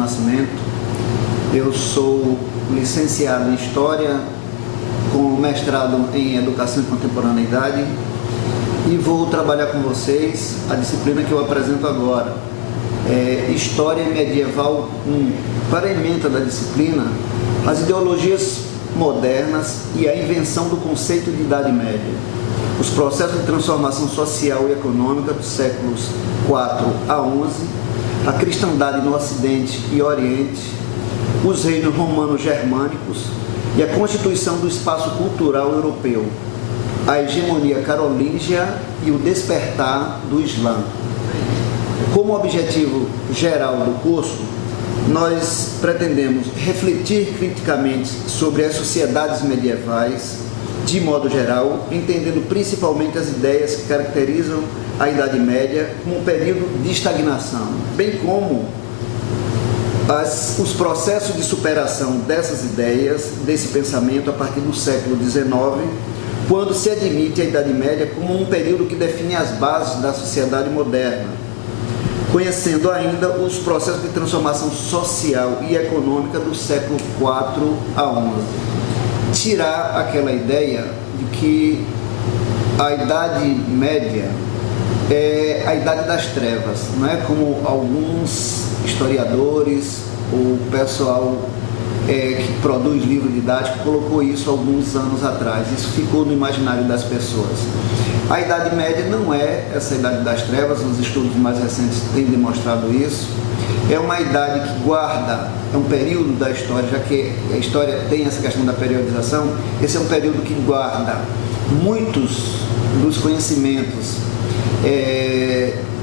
Nascimento. Eu sou licenciado em História, com mestrado em Educação e Contemporaneidade, e vou trabalhar com vocês a disciplina que eu apresento agora, História Medieval 1, para a ementa da disciplina, as ideologias modernas e a invenção do conceito de Idade Média, os processos de transformação social e econômica dos séculos 4 a 11, a cristandade no Ocidente e Oriente, os reinos romanos germânicos e a constituição do espaço cultural europeu, a hegemonia carolíngia e o despertar do Islã. Como objetivo geral do curso, nós pretendemos refletir criticamente sobre as sociedades medievais, de modo geral, entendendo principalmente as ideias que caracterizam a Idade Média como um período de estagnação, bem como os processos de superação dessas ideias, desse pensamento a partir do século XIX, quando se admite a Idade Média como um período que define as bases da sociedade moderna, conhecendo ainda os processos de transformação social e econômica do século IV a XI. Tirar aquela ideia de que a Idade Média é a Idade das Trevas, não é como alguns historiadores, o pessoal que produz livro didático colocou isso alguns anos atrás. Isso ficou no imaginário das pessoas. A Idade Média não é essa Idade das Trevas, os estudos mais recentes têm demonstrado isso. É uma idade que guarda, é um período da história, já que a história tem essa questão da periodização, esse é um período que guarda muitos dos conhecimentos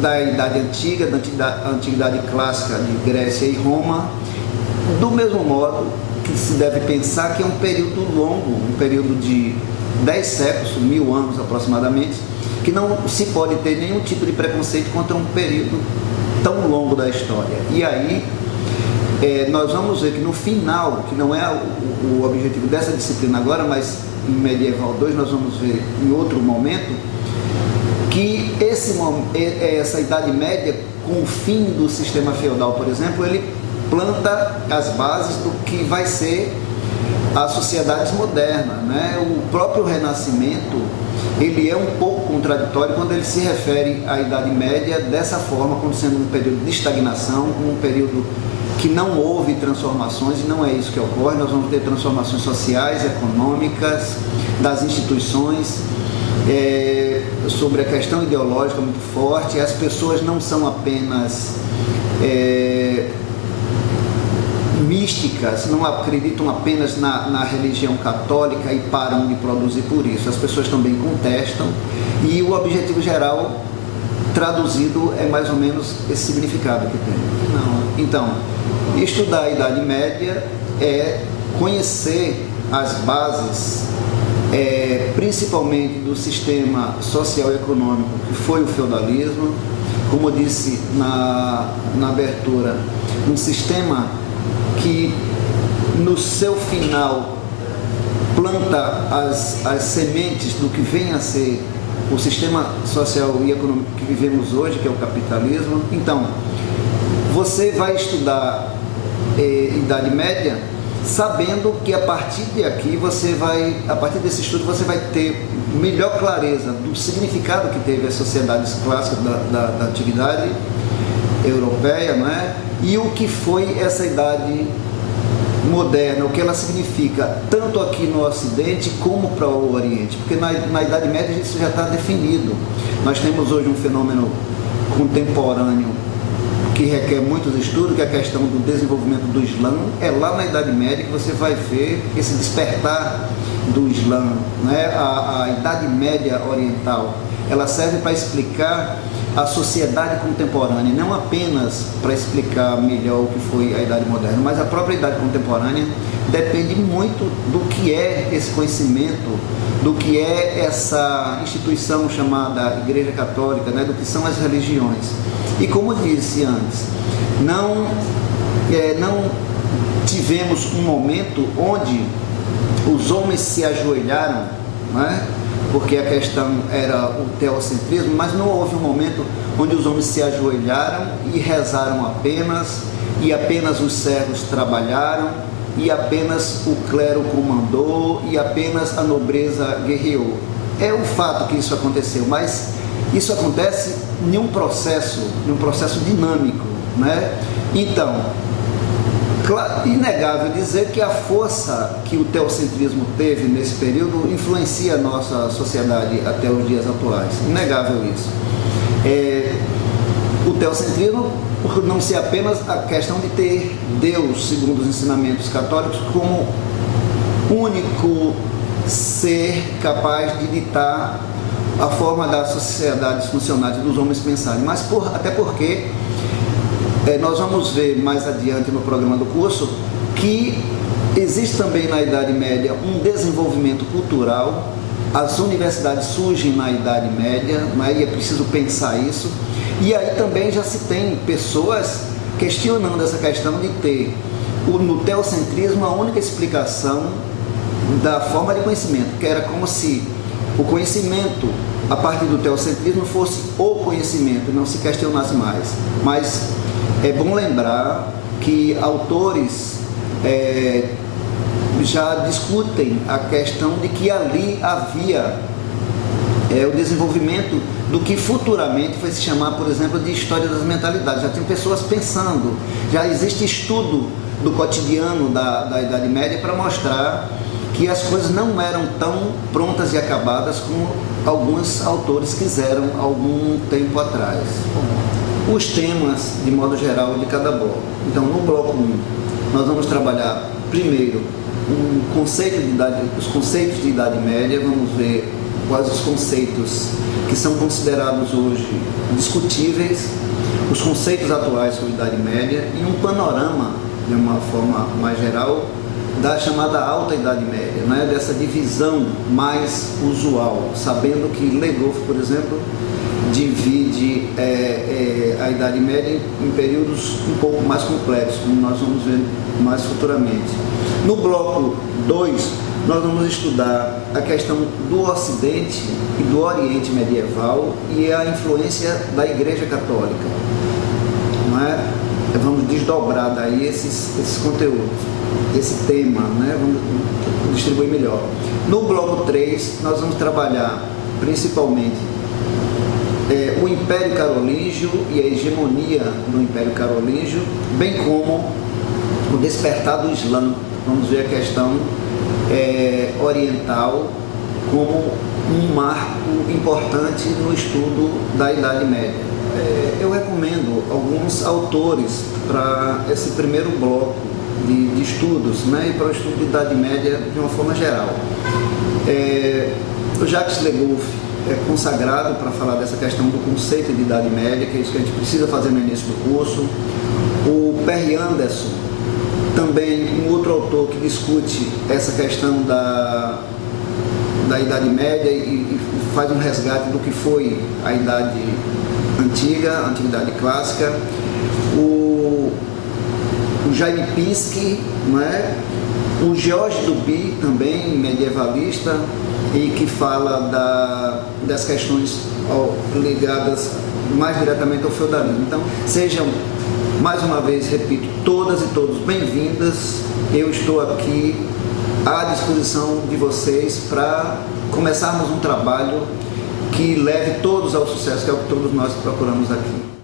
da Idade Antiga, da Antiguidade Clássica de Grécia e Roma, do mesmo modo que se deve pensar que é um período longo, um período de 10 séculos, 1000 anos aproximadamente, que não se pode ter nenhum tipo de preconceito contra um período tão longo da história. E aí, nós vamos ver que no final, que não é o objetivo dessa disciplina agora, mas em Medieval 2 nós vamos ver em outro momento, que essa Idade Média, com o fim do sistema feudal, por exemplo, ele planta as bases do que vai ser as sociedades modernas, né? O próprio Renascimento, ele é um pouco contraditório quando ele se refere à Idade Média dessa forma, como sendo um período de estagnação, um período que não houve transformações, e não é isso que ocorre. Nós vamos ter transformações sociais, econômicas, das instituições, sobre a questão ideológica muito forte. As pessoas não são apenas místicas, não acreditam apenas na religião católica e param de produzir por isso. As pessoas também contestam, e o objetivo geral traduzido é mais ou menos esse significado que tem. Então, estudar a Idade Média é conhecer as bases, principalmente do sistema social e econômico que foi o feudalismo, como eu disse na abertura, um sistema que no seu final planta as sementes do que vem a ser o sistema social e econômico que vivemos hoje, que é o capitalismo. Então, você vai estudar Idade Média sabendo que a partir de aqui a partir desse estudo você vai ter melhor clareza do significado que teve as sociedades clássicas da antiguidade europeia, não é? E o que foi essa idade moderna, o que ela significa tanto aqui no Ocidente como para o Oriente, porque na Idade Média isso já está definido. Nós temos hoje um fenômeno contemporâneo que requer muitos estudos, que é a questão do desenvolvimento do Islã. É lá na Idade Média que você vai ver esse despertar do Islã, né? A Idade Média Oriental, ela serve para explicar a sociedade contemporânea, não apenas para explicar melhor o que foi a Idade Moderna, mas a própria Idade Contemporânea depende muito do que é esse conhecimento, do que é essa instituição chamada Igreja Católica, né? Do que são as religiões. E como disse antes, não tivemos um momento onde os homens se ajoelharam, né? Porque a questão era o teocentrismo, mas não houve um momento onde os homens se ajoelharam e rezaram apenas e apenas os servos trabalharam, e apenas o clero comandou, e apenas a nobreza guerreou. É um fato que isso aconteceu, mas isso acontece em um processo dinâmico, né? Então, inegável dizer que a força que o teocentrismo teve nesse período influencia a nossa sociedade até os dias atuais. Inegável isso. O teocentrismo, por não ser apenas a questão de ter Deus, segundo os ensinamentos católicos, como único ser capaz de ditar a forma das sociedades funcionarem, dos homens pensarem, mas até porque nós vamos ver mais adiante no programa do curso que existe também na Idade Média um desenvolvimento cultural. As universidades surgem na Idade Média, e é preciso pensar isso. E aí também já se tem pessoas questionando essa questão de ter no teocentrismo a única explicação da forma de conhecimento, que era como se o conhecimento a partir do teocentrismo fosse o conhecimento, não se questionasse mais. Mas é bom lembrar que autores já discutem a questão de que ali havia o desenvolvimento do que futuramente foi se chamar, por exemplo, de história das mentalidades. Já tem pessoas pensando, já existe estudo do cotidiano da Idade Média para mostrar que as coisas não eram tão prontas e acabadas como alguns autores quiseram algum tempo atrás. Os temas, de modo geral, de cada bloco. Então, no bloco 1, nós vamos trabalhar primeiro os conceitos de Idade Média, vamos ver quais os conceitos que são considerados hoje discutíveis, os conceitos atuais sobre Idade Média e um panorama, de uma forma mais geral, da chamada Alta Idade Média, né? Dessa divisão mais usual, sabendo que Le Goff, por exemplo, divide a Idade Média em períodos um pouco mais complexos, como nós vamos ver mais futuramente. No bloco 2, nós vamos estudar a questão do Ocidente e do Oriente medieval e a influência da Igreja Católica. Não é? Vamos desdobrar daí esses conteúdos, esse tema, né? Vamos distribuir melhor. No bloco 3, nós vamos trabalhar principalmente o Império Carolíngio e a hegemonia do Império Carolíngio, bem como o despertar do Islã. Vamos ver a questão oriental como um marco importante no estudo da Idade Média. Eu recomendo alguns autores para esse primeiro bloco de estudos, né, e para o estudo da Idade Média de uma forma geral. O Jacques Le Goff é consagrado para falar dessa questão do conceito de Idade Média, que é isso que a gente precisa fazer no início do curso. O Perry Anderson, também um outro autor que discute essa questão da Idade Média e faz um resgate do que foi a Idade Antiga, a Antiguidade Clássica. O Jaime Pinsky, não é? O Georges Duby, também medievalista, e que fala das questões ligadas mais diretamente ao feudalismo. Então, sejam, mais uma vez, repito, todas e todos bem-vindas. Eu estou aqui à disposição de vocês para começarmos um trabalho que leve todos ao sucesso, que é o que todos nós procuramos aqui.